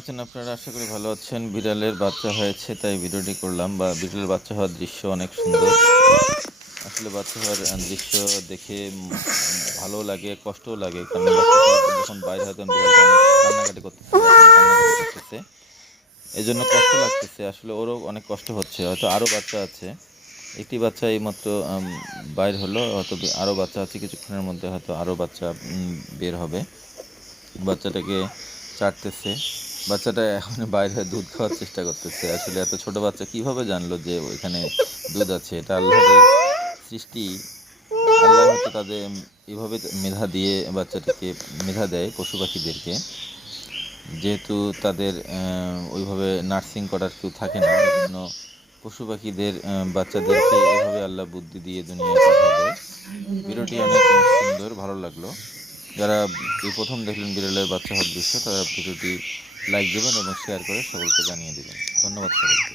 আছেন আপনারা? আশা করি ভালো আছেন। বিড়ালের বাচ্চা হয়েছে, তাই ভিডিওটি করলাম বা বিড়ালের বাচ্চা হওয়ার দৃশ্য অনেক সুন্দর। আসলে বাচ্চা হওয়ার দৃশ্য দেখে ভালো লাগে, কষ্টও লাগে, কারণ যখন বাইরে হয়তো বিড়ালটা কান্নাকাটি করতেছে এই জন্য কষ্ট লাগতেছে। আসলে ওরও অনেক কষ্ট হচ্ছে। হয়তো আরও বাচ্চা আছে। একটি বাচ্চা এইমাত্র বাইর হলো, হয়তো আরও বাচ্চা আছে, কিছুক্ষণের মধ্যে হয়তো আরও বাচ্চা বের হবে। বাচ্চাটাকে চাটতেছে। বাচ্চাটা এখন বাইরে দুধ খাওয়ার চেষ্টা করতেছে। আসলে এত ছোট বাচ্চা কীভাবে জানলো যে ওইখানে দুধ আছে? এটা আল্লাহর সৃষ্টি। আল্লাহ হয়তো তাদের এভাবে মেধা দিয়ে বাচ্চাটাকে মেধা দেয় পশু পাখিদেরকে। যেহেতু তাদের ওইভাবে নার্সিং করার কেউ থাকে না এই জন্য পশু পাখিদের বাচ্চাদেরকে এভাবে আল্লাহ বুদ্ধি দিয়ে দুনিয়ায় পাঠা দেয় ভিডিওটি অনেক সুন্দর, ভালো লাগল। যারা এই প্রথম দেখলেন বিড়ালের বাচ্চা হওয়ার দৃশ্য, তারা ভিডিওটি লাইক দেবেন এবং শেয়ার করে সকলকে জানিয়ে দেবেন। ধন্যবাদ সকলকে